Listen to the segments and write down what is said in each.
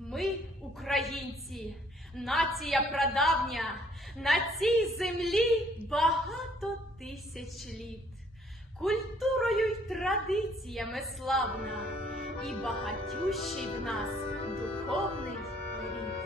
Ми, українці, нація прадавня, на цій землі багато тисяч літ. Культурою й традиціями славна, і багатющий в нас духовний рід.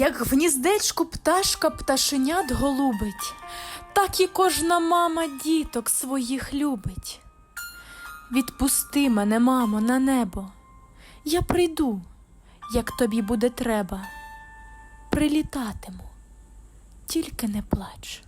Як в гніздечку пташка пташенят голубить, так і кожна мама діток своїх любить. Відпусти мене, мамо, на небо. Я прийду, як тобі буде треба. Прилітатиму, тільки не плач.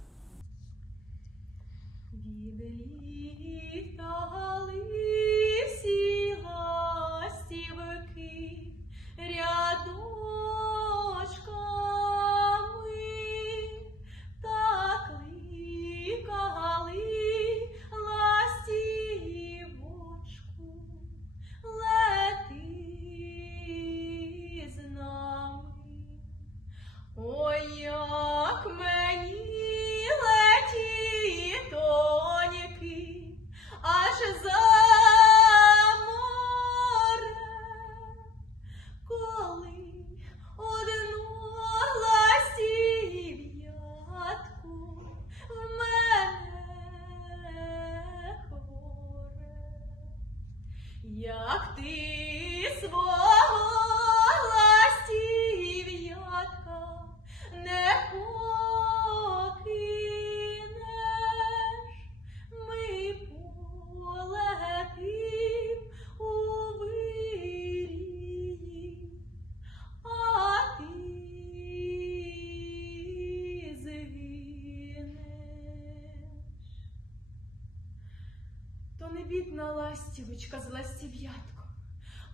Ластівочка з ластів'ятко.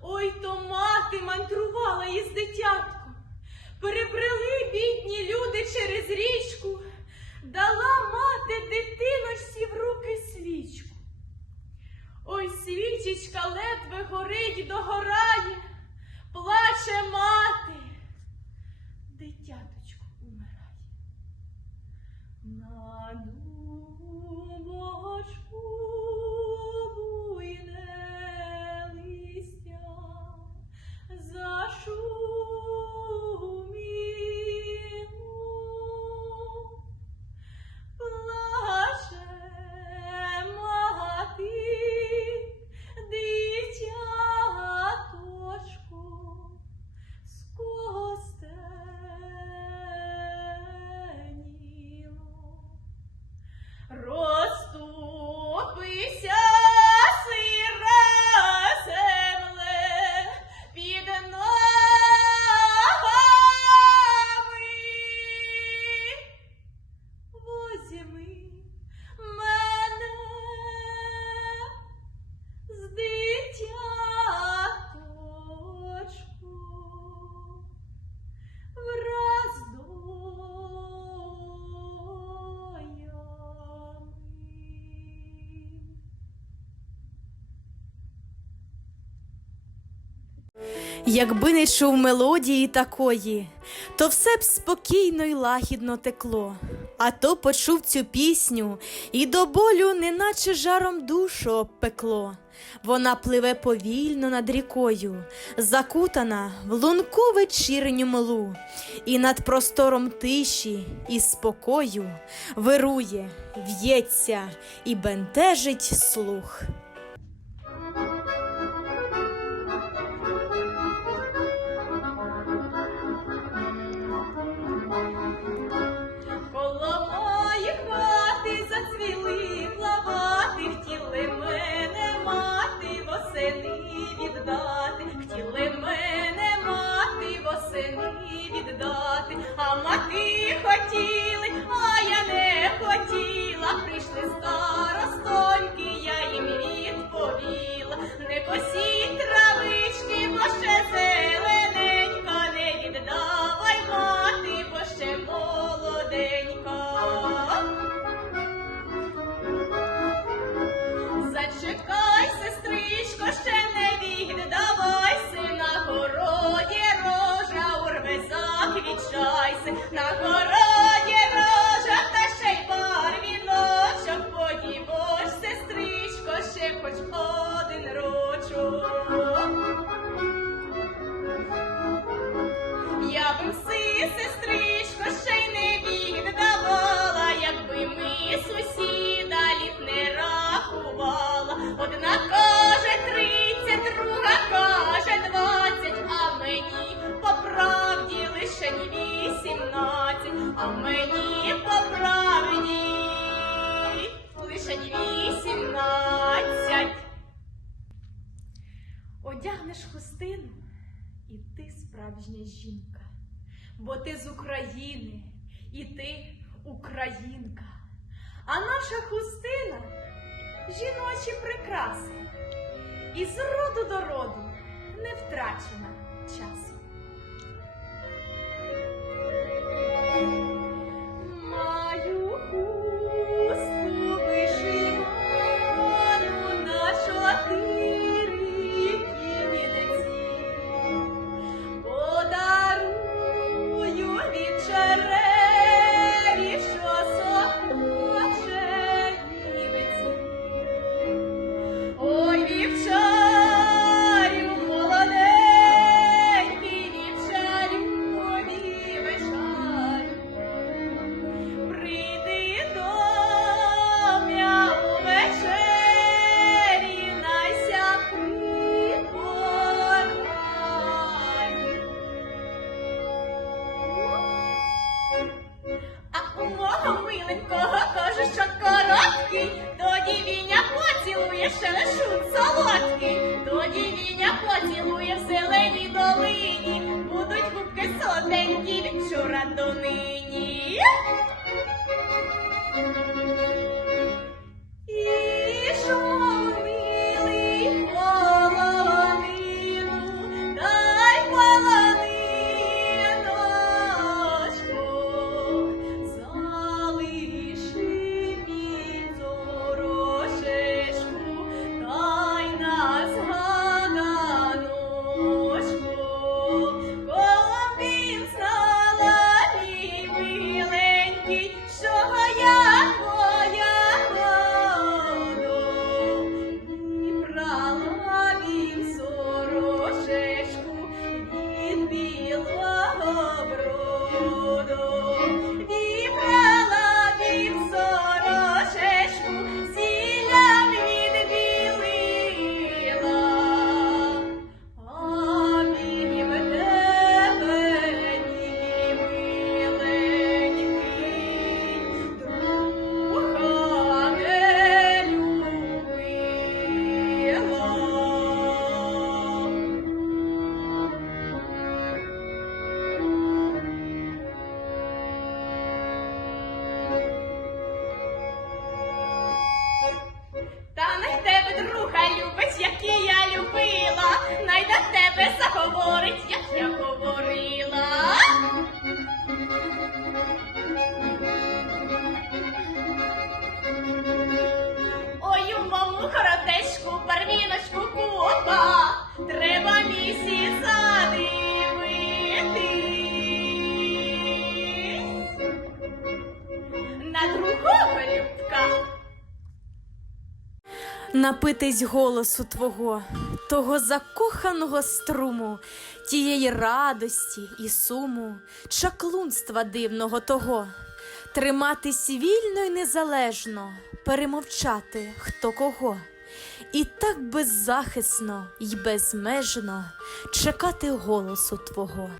Ой то мати мандрувала із дитятко. Перебрели бідні люди через річ. Якби не чув мелодії такої, то все б спокійно й лагідно текло, а то почув цю пісню, і до болю, неначе жаром душу обпекло. Вона пливе повільно над рікою, закутана в лунку вечірню млу, і над простором тиші і спокою вирує, в'ється і бентежить слух. is the а наша хустина жіночі прикраси, і з роду до роду не втрачена часу. Напитись голосу Твого, того закоханого струму, тієї радості і суму, чаклунства дивного того, триматись вільно й незалежно, перемовчати хто кого, і так беззахисно й безмежно чекати голосу Твого.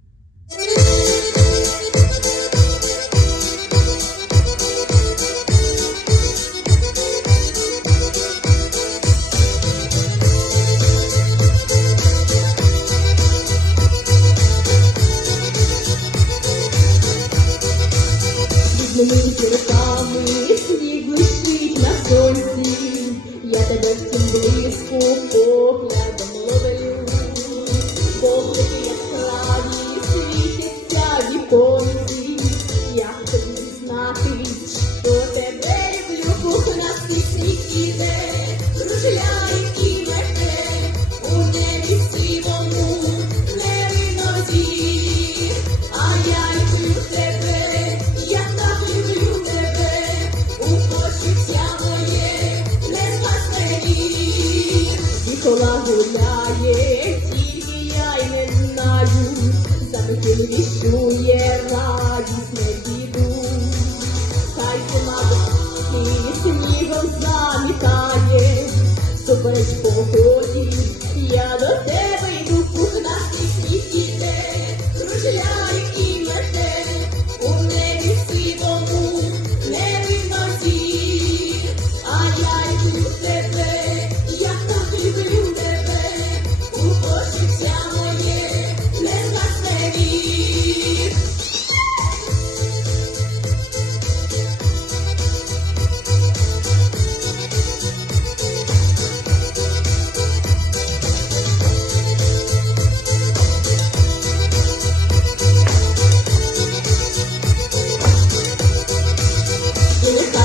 Субтитры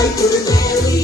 I could marry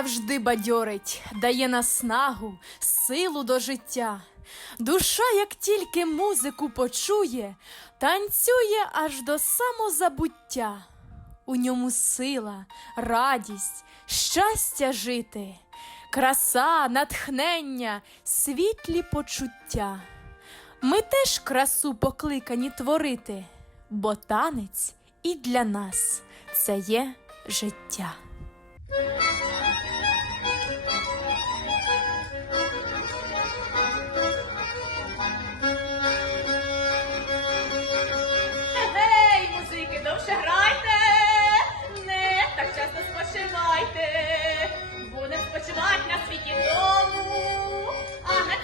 завжди бадьорить, дає наснагу, силу до життя. Душа, як тільки музику почує, танцює аж до самозабуття. У ньому сила, радість, щастя жити, краса, натхнення, світлі почуття. Ми теж красу покликані творити, бо танець і для нас це є життя.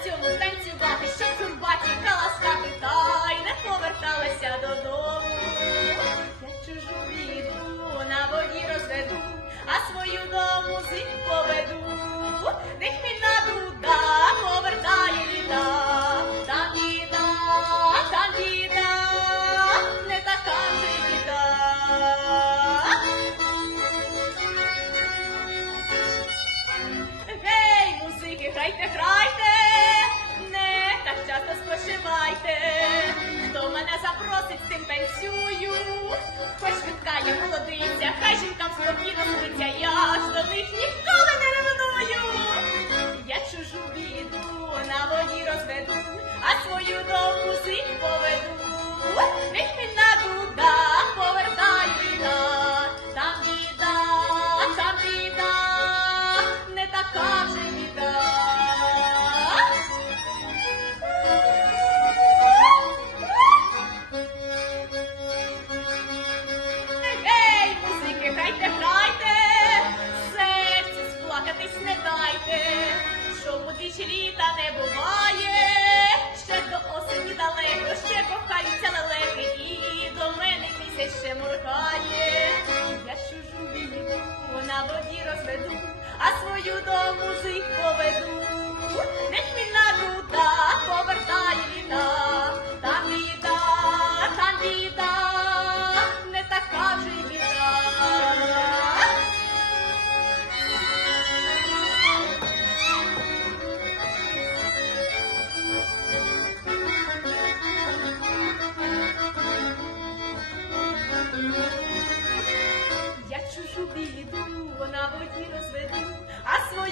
цьому танцювати, щоб турбати каласкати, та й не поверталася додому. Я чужу віду на воді розведу, а свою дому зим поведу. Нехай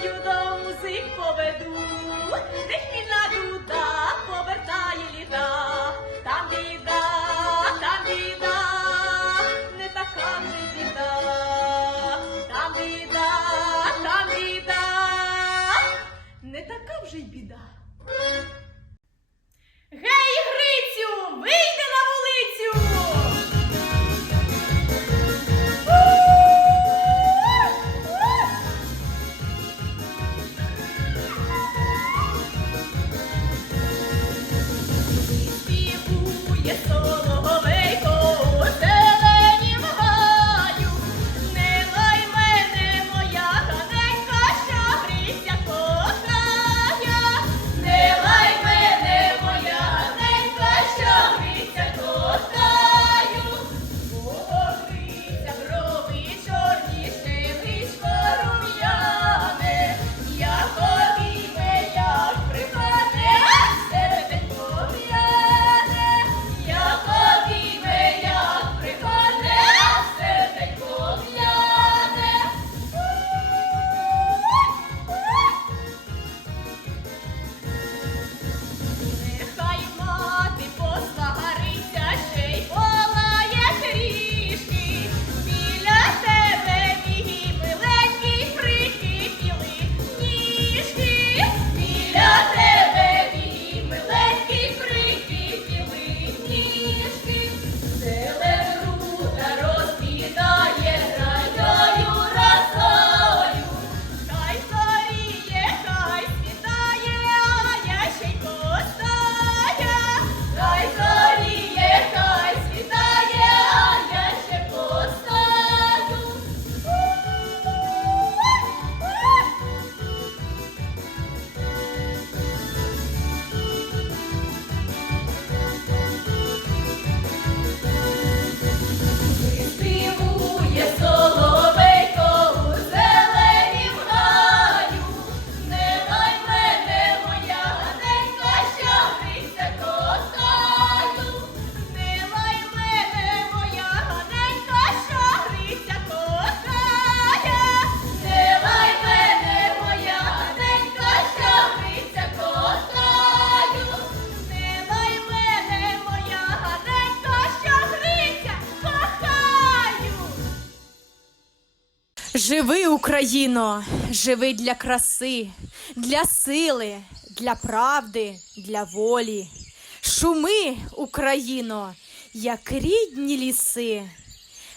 Пісню до музик поведу, дехмільна дуда повертає ліда, там біда, там біда, не така вже біда, там біда, там біда, не така вже й біда. Живи, Україно, живи для краси, для сили, для правди, для волі. Шуми, Україно, як рідні ліси,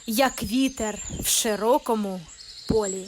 як вітер в широкому полі.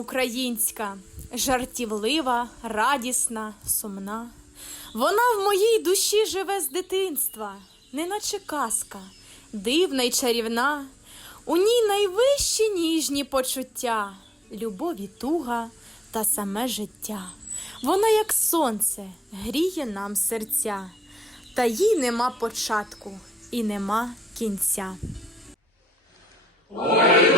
Українська, жартівлива, радісна, сумна. Вона в моїй душі живе з дитинства, неначе казка, дивна й чарівна. У ній найвищі ніжні почуття, любов і туга та саме життя. Вона, як сонце, гріє нам серця, та їй нема початку і нема кінця. Ой,